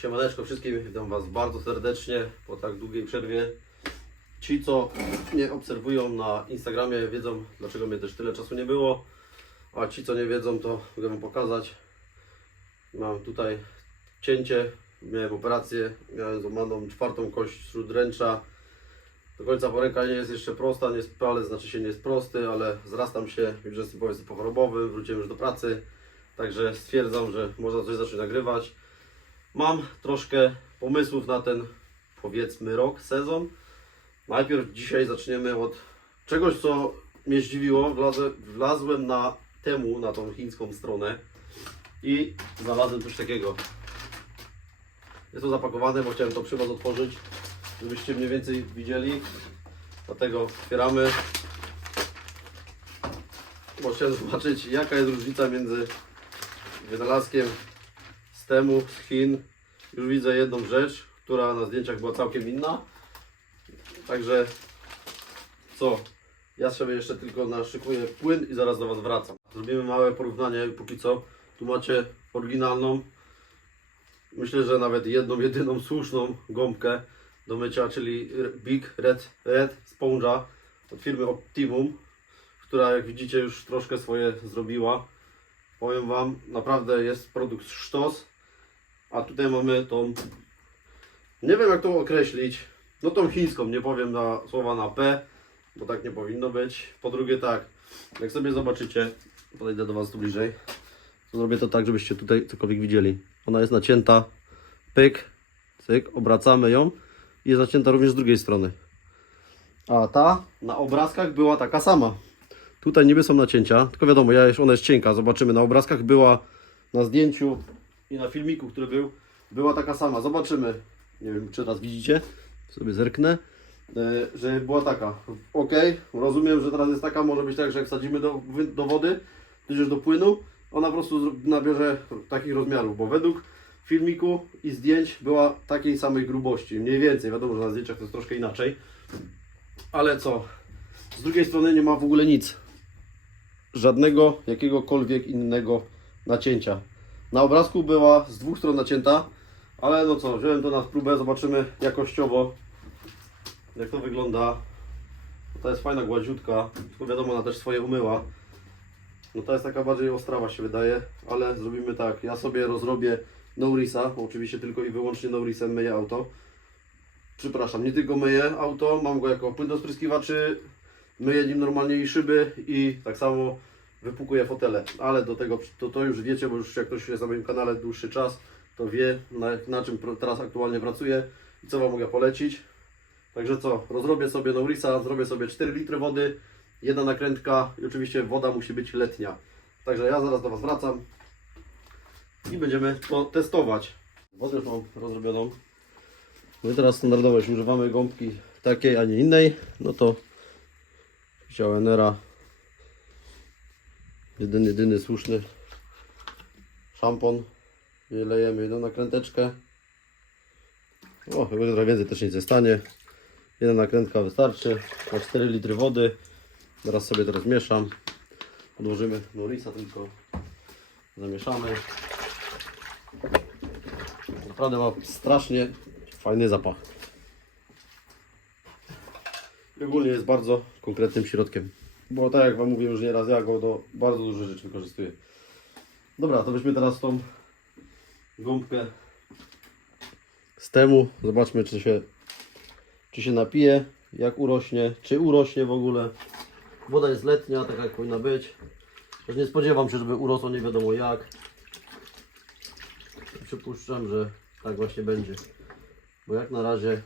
Siemaneczko wszystkim, witam Was bardzo serdecznie po tak długiej przerwie. Ci, co mnie obserwują na Instagramie, wiedzą, dlaczego mnie też tyle czasu nie było. A ci, co nie wiedzą, to mogę Wam pokazać. Mam tutaj cięcie, miałem operację, miałem złamaną czwartą kość śródręcza. Do końca ręka nie jest jeszcze prosta, nie jest palec, znaczy się nie jest prosty, ale zrastam się, już jestem powiedzmy pochorobowym, wróciłem już do pracy. Także stwierdzam, że można coś zacząć nagrywać. Mam troszkę pomysłów na ten, powiedzmy, rok, sezon. Najpierw dzisiaj zaczniemy od czegoś, co mnie zdziwiło. Wlazłem, na temu, na tą chińską stronę i znalazłem coś takiego. Jest to zapakowane, bo chciałem to przy Was otworzyć, żebyście mniej więcej widzieli. Dlatego otwieramy. Bo chciałem zobaczyć, jaka jest różnica między wynalazkiem temu, z Chin. Już widzę jedną rzecz, która na zdjęciach była całkiem inna. Także co? Ja sobie jeszcze tylko naszykuję płyn i zaraz do Was wracam. Zrobimy małe porównanie póki co. Tu macie oryginalną. Myślę, że nawet jedną, jedyną słuszną gąbkę do mycia, czyli Big Red, Red Sponge'a od firmy Optimum, która jak widzicie już troszkę swoje zrobiła. Powiem Wam, naprawdę jest produkt sztos. A tutaj mamy tą, nie wiem jak to określić, no tą chińską, nie powiem na słowa na P, bo tak nie powinno być. Po drugie tak, jak sobie zobaczycie, podejdę do Was tu bliżej, to zrobię to tak, żebyście tutaj cokolwiek widzieli. Ona jest nacięta, pyk, cyk, obracamy ją i jest nacięta również z drugiej strony. A ta na obrazkach była taka sama. Tutaj niby są nacięcia, tylko wiadomo, ja ona jest cienka. Zobaczymy, na obrazkach była na zdjęciu i na filmiku, który był, była taka sama. Zobaczymy, nie wiem czy teraz widzicie, sobie zerknę, e, że była taka. Ok, rozumiem, że teraz jest taka, może być tak, że jak wsadzimy do, do wody, tudzież do płynu, ona po prostu nabierze takich rozmiarów, bo według filmiku i zdjęć była takiej samej grubości, mniej więcej, wiadomo, że na zdjęciach to jest troszkę inaczej, ale co, z drugiej strony nie ma w ogóle nic, żadnego jakiegokolwiek innego nacięcia. Na obrazku była z dwóch stron nacięta, ale no co, wziąłem to na próbę, zobaczymy jakościowo jak to wygląda. To jest fajna gładziutka, tylko wiadomo ona też swoje umyła. No to jest taka bardziej ostrawa się wydaje, ale zrobimy tak, ja sobie rozrobię Nourisa, oczywiście tylko i wyłącznie Nourisem myję auto. Przepraszam, nie tylko myję auto, mam go jako płyn do spryskiwaczy, myję nim normalnie i szyby i tak samo wypukuję fotele, ale do tego to, to już wiecie, bo już jak ktoś jest na moim kanale dłuższy czas, to wie na, na czym teraz aktualnie pracuję i co Wam mogę polecić. Także co, rozrobię sobie Nourisa, zrobię sobie 4 litry wody, jedna nakrętka i oczywiście woda musi być letnia. Także ja zaraz do Was wracam i będziemy to testować. Wodę już mam rozrobioną. My teraz standardowo, jeśli używamy gąbki takiej, a nie innej, no to oczywiście Enera jeden, jedyny słuszny szampon. Lejemy jedną nakręteczkę. O, chyba trochę więcej też nic nie stanie. Jedna nakrętka wystarczy. Na 4 litry wody. Teraz sobie teraz mieszam. Podłożymy Norisa tylko. Zamieszamy. Naprawdę ma strasznie fajny zapach. Ogólnie jest bardzo konkretnym środkiem. Bo tak jak Wam mówiłem już nieraz, ja go do bardzo dużych rzeczy wykorzystuję. Dobra, to weźmy teraz tą gąbkę z temu. Zobaczmy, czy się, czy się napije, jak urośnie, czy urośnie w ogóle. Woda jest letnia, tak jak powinna być. Też nie spodziewam się, żeby urosło nie wiadomo jak. Przypuszczam, że tak właśnie będzie. Bo jak na razie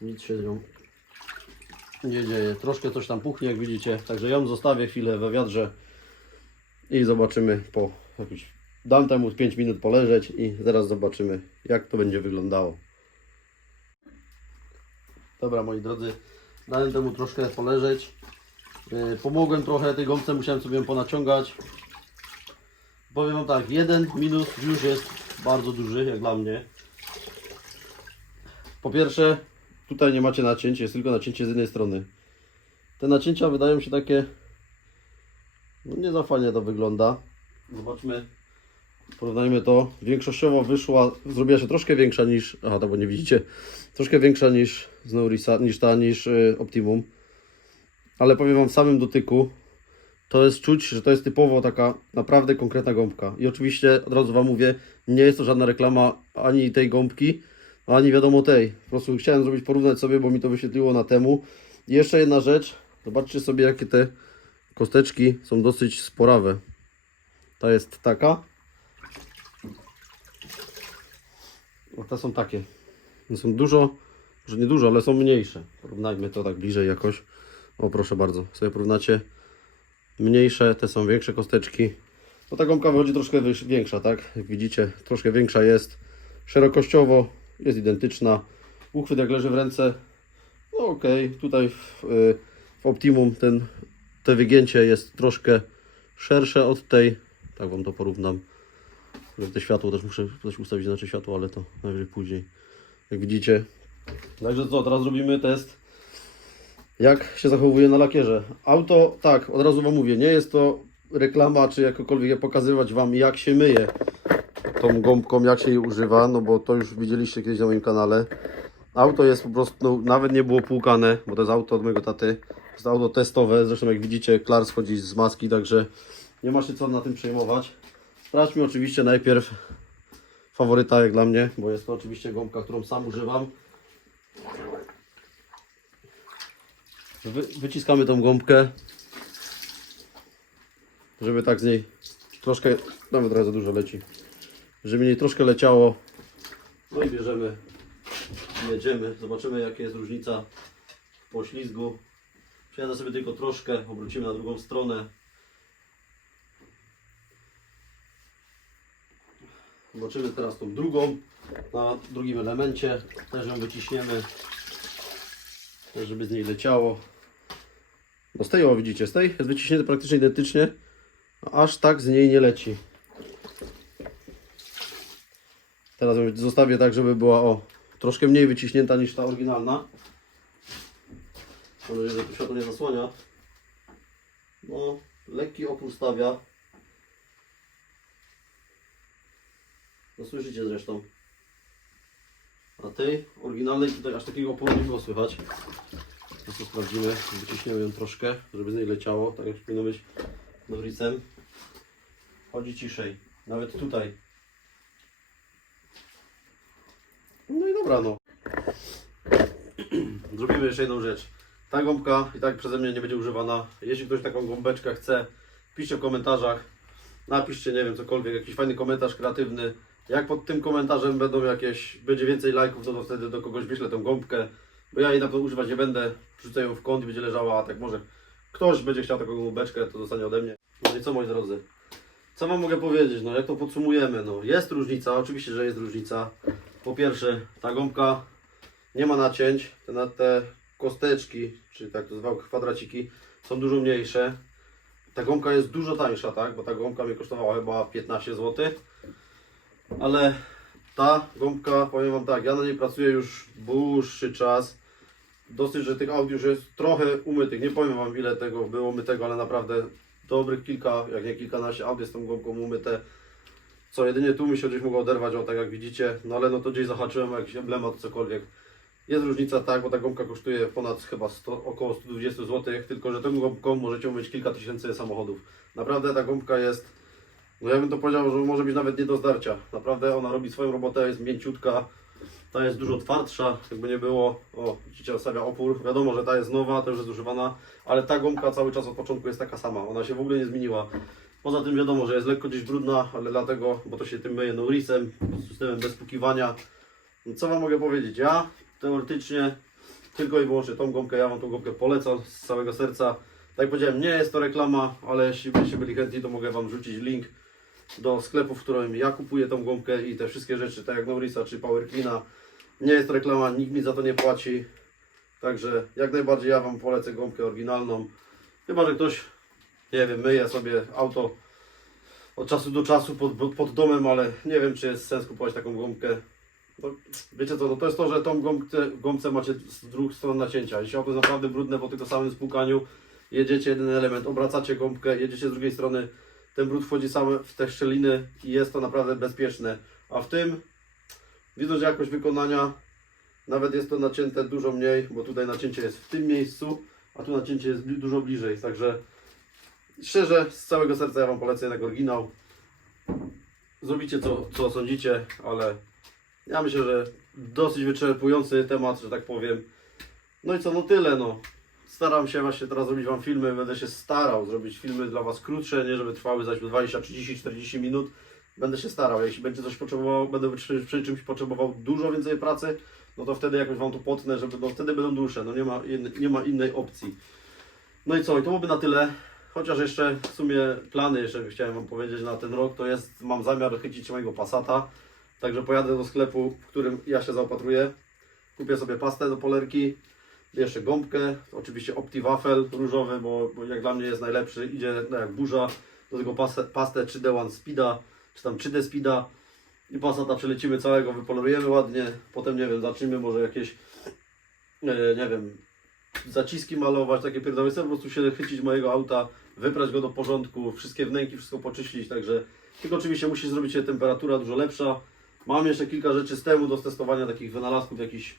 nic się z nią nie dzieje. Troszkę coś tam puchnie, jak widzicie. Także ją zostawię chwilę we wiadrze i zobaczymy po jakiś. Dam temu 5 minut poleżeć i zaraz zobaczymy, jak to będzie wyglądało. Dobra, moi drodzy, dałem temu troszkę poleżeć. Yy, Pomogłem trochę tej gąbce, musiałem sobie ją ponaciągać. Powiem Wam tak, jeden minus już jest bardzo duży, jak dla mnie. Po pierwsze, tutaj nie macie nacięć, jest tylko nacięcie z jednej strony. Te nacięcia wydają się takie, no nie za fajnie to wygląda. Zobaczmy, Porównajmy to. Większościowo wyszła, zrobiła się troszkę większa niż, aha, to bo nie widzicie, troszkę większa niż z Neurisa, niż ta, niż y, Optimum. Ale powiem Wam w samym dotyku, to jest czuć, że to jest typowo taka naprawdę konkretna gąbka. I oczywiście od razu Wam mówię, nie jest to żadna reklama ani tej gąbki, ani wiadomo tej. Po prostu chciałem zrobić, porównać sobie, bo mi to wyświetliło na temu. I jeszcze jedna rzecz, zobaczcie sobie jakie te kosteczki są dosyć sporawe. Ta jest taka. A te są takie. Są dużo, może nie dużo, ale są mniejsze. Porównajmy to tak bliżej jakoś. O proszę bardzo, sobie porównacie. Mniejsze, te są większe kosteczki. No ta gąbka wychodzi troszkę większa, tak? Jak widzicie, troszkę większa jest. Szerokościowo jest identyczna. Uchwyt jak leży w ręce, no okej. Tutaj w, y, w Optimum ten, te wygięcie jest troszkę szersze od tej. Tak Wam to porównam. Te światło też muszę też ustawić inaczej światło, ale to najwyżej później. Jak widzicie. Także co, teraz robimy test. Jak się zachowuje na lakierze. Auto, tak, od razu Wam mówię, nie jest to reklama, czy jakokolwiek ja pokazywać Wam, jak się myje tą gąbką, jak się jej używa, no bo to już widzieliście kiedyś na moim kanale. Auto jest po prostu, no, nawet nie było płukane, bo to jest auto od mojego taty. To jest auto testowe, zresztą jak widzicie, klar schodzi z maski, także nie ma się co na tym przejmować. Sprawdźmy oczywiście najpierw faworyta jak dla mnie, bo jest to oczywiście gąbka, którą sam używam. Wy, wyciskamy tą gąbkę, żeby tak z niej troszkę, nawet trochę za dużo leci, żeby niej troszkę leciało. No i bierzemy, jedziemy, zobaczymy jaka jest różnica w poślizgu. Przejadę sobie tylko troszkę, obrócimy na drugą stronę. Zobaczymy teraz tą drugą na drugim elemencie. Też ją wyciśniemy, też żeby z niej leciało. No z tej o widzicie, z tej jest wyciśnięte praktycznie identycznie, aż tak z niej nie leci. Teraz zostawię tak, żeby była o troszkę mniej wyciśnięta niż ta oryginalna. Mam nadzieję, że to światło nie zasłania. No, lekki opór stawia. No słyszycie zresztą. A tej oryginalnej tutaj aż takiego oporu nie było słychać. To co sprawdzimy. Wyciśniemy ją troszkę, żeby z niej leciało, tak jak powinno być Norrisem. Chodzi ciszej. Nawet tutaj. No i dobra no. Zrobimy jeszcze jedną rzecz. Ta gąbka i tak przeze mnie nie będzie używana. Jeśli ktoś taką gąbeczkę chce, piszcie w komentarzach. Napiszcie, nie wiem, cokolwiek, jakiś fajny komentarz kreatywny. Jak pod tym komentarzem będą jakieś, będzie więcej lajków, to wtedy do kogoś wyślę tą gąbkę. Bo ja jej na pewno używać nie będę. Wrzucę ją w kąt i będzie leżała, a tak może ktoś będzie chciał taką gąbeczkę, to dostanie ode mnie. No i co moi drodzy? Co wam mogę powiedzieć? No jak to podsumujemy? No jest różnica, oczywiście, że jest różnica. Po pierwsze, ta gąbka nie ma nacięć, te, te kosteczki, czy tak to zwał kwadraciki, są dużo mniejsze. Ta gąbka jest dużo tańsza, tak? Bo ta gąbka mnie kosztowała chyba 15 zł. Ale ta gąbka, powiem Wam tak, ja na niej pracuję już dłuższy czas. Dosyć, że tych aut już jest trochę umytych. Nie powiem Wam ile tego było umytego, ale naprawdę dobrych kilka, jak nie kilkanaście aut jest tą gąbką umyte. Co jedynie tu mi się gdzieś mogło oderwać, o tak jak widzicie. No ale no to gdzieś zahaczyłem jakiś emblemat, cokolwiek. Jest różnica tak, bo ta gąbka kosztuje ponad chyba 100, około 120 zł, tylko że tą gąbką możecie umyć kilka tysięcy samochodów. Naprawdę ta gąbka jest, no ja bym to powiedział, że może być nawet nie do zdarcia. Naprawdę ona robi swoją robotę, jest mięciutka, ta jest dużo twardsza, jakby nie było. O, widzicie, stawia opór. Wiadomo, że ta jest nowa, też jest używana, ale ta gąbka cały czas od początku jest taka sama. Ona się w ogóle nie zmieniła. Poza tym wiadomo, że jest lekko gdzieś brudna, ale dlatego, bo to się tym myje Nourisem, systemem bez pukiwania. No Co Wam mogę powiedzieć? Ja teoretycznie tylko i wyłącznie tą gąbkę, ja Wam tą gąbkę polecam z całego serca. Tak jak powiedziałem, nie jest to reklama, ale jeśli byście byli chętni, to mogę Wam rzucić link do sklepu, w którym ja kupuję tą gąbkę i te wszystkie rzeczy, tak jak Nourisa czy Power Cleana. Nie jest to reklama, nikt mi za to nie płaci. Także jak najbardziej ja Wam polecę gąbkę oryginalną. Chyba, że ktoś, nie wiem, myje sobie auto od czasu do czasu pod, pod domem, ale nie wiem, czy jest sens kupować taką gąbkę. No, wiecie co, no to jest to, że tą gąbkę, gąbce macie z dwóch stron nacięcia. Jeśli auto jest naprawdę brudne po tylko samym spłukaniu, jedziecie jeden element, obracacie gąbkę, jedziecie z drugiej strony, ten brud wchodzi sam w te szczeliny i jest to naprawdę bezpieczne. A w tym, widząc jakość wykonania, nawet jest to nacięte dużo mniej, bo tutaj nacięcie jest w tym miejscu, a tu nacięcie jest dużo bliżej. Także szczerze, z całego serca ja Wam polecę jednak oryginał. Zrobicie co, co sądzicie, ale ja myślę, że dosyć wyczerpujący temat, że tak powiem. No i co, no tyle no. Staram się właśnie teraz zrobić Wam filmy, będę się starał zrobić filmy dla Was krótsze, nie żeby trwały zaś 20, 30, 40 minut. Będę się starał, jeśli będzie coś potrzebował, będę przy, przy czymś potrzebował dużo więcej pracy, no to wtedy jakoś Wam to potnę, żeby, no wtedy będą dłuższe, no nie ma, nie ma innej opcji. No i co, i to byłoby na tyle. Chociaż jeszcze w sumie plany jeszcze chciałem Wam powiedzieć na ten rok, to jest, mam zamiar chycić mojego Passata. Także pojadę do sklepu, w którym ja się zaopatruję. Kupię sobie pastę do polerki, jeszcze gąbkę, oczywiście OptiWafel różowy, bo, bo jak dla mnie jest najlepszy, idzie no jak burza, do tego pastę, pastę 3D One Speeda, czy tam 3D Speeda i Passata przelecimy całego, wypolerujemy ładnie, potem nie wiem, zaczniemy może jakieś, e, nie wiem, zaciski malować, takie pierdoły, chcę po prostu się chycić mojego auta, wyprać go do porządku, wszystkie wnęki, wszystko poczyścić, także tylko oczywiście musi zrobić się temperatura dużo lepsza. Mam jeszcze kilka rzeczy z temu do testowania takich wynalazków, jakichś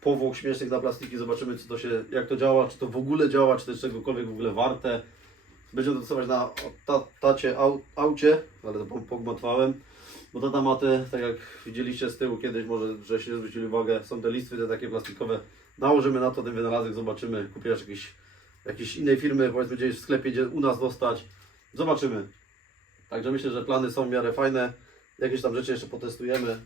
powłok śmiesznych na plastiki, zobaczymy co to się, jak to działa, czy to w ogóle działa, czy to jest czegokolwiek w ogóle warte. Będziemy to testować na ta, tacie au, aucie, ale to pogmatwałem. Bo tata ma te, tak jak widzieliście z tyłu kiedyś, może żeście zwrócili uwagę, są te listwy te takie plastikowe. Nałożymy na to ten wynalazek, zobaczymy. Kupię jeszcze jakiś, jakiejś innej firmy, powiedzmy gdzieś w sklepie, gdzie u nas dostać. Zobaczymy. Także myślę, że plany są w miarę fajne. Jakieś tam rzeczy jeszcze potestujemy.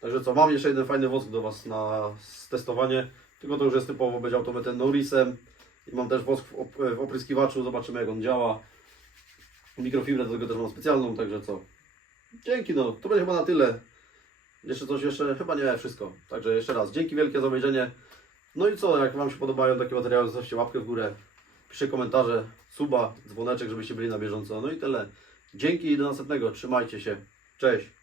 Także co, mam jeszcze jeden fajny wosk do Was na testowanie. Tylko to już jest typowo będzie autometem Norrisem. I mam też wosk w, op w opryskiwaczu, zobaczymy jak on działa. Mikrofibrę do tego też mam specjalną, także co. Dzięki no, to będzie chyba na tyle. Jeszcze coś jeszcze? Chyba nie, wszystko. Także jeszcze raz, dzięki wielkie za obejrzenie. No i co, jak Wam się podobają takie materiały, zostawcie łapkę w górę, piszcie komentarze, suba, dzwoneczek, żebyście byli na bieżąco. No i tyle. Dzięki i do następnego. Trzymajcie się. Cześć.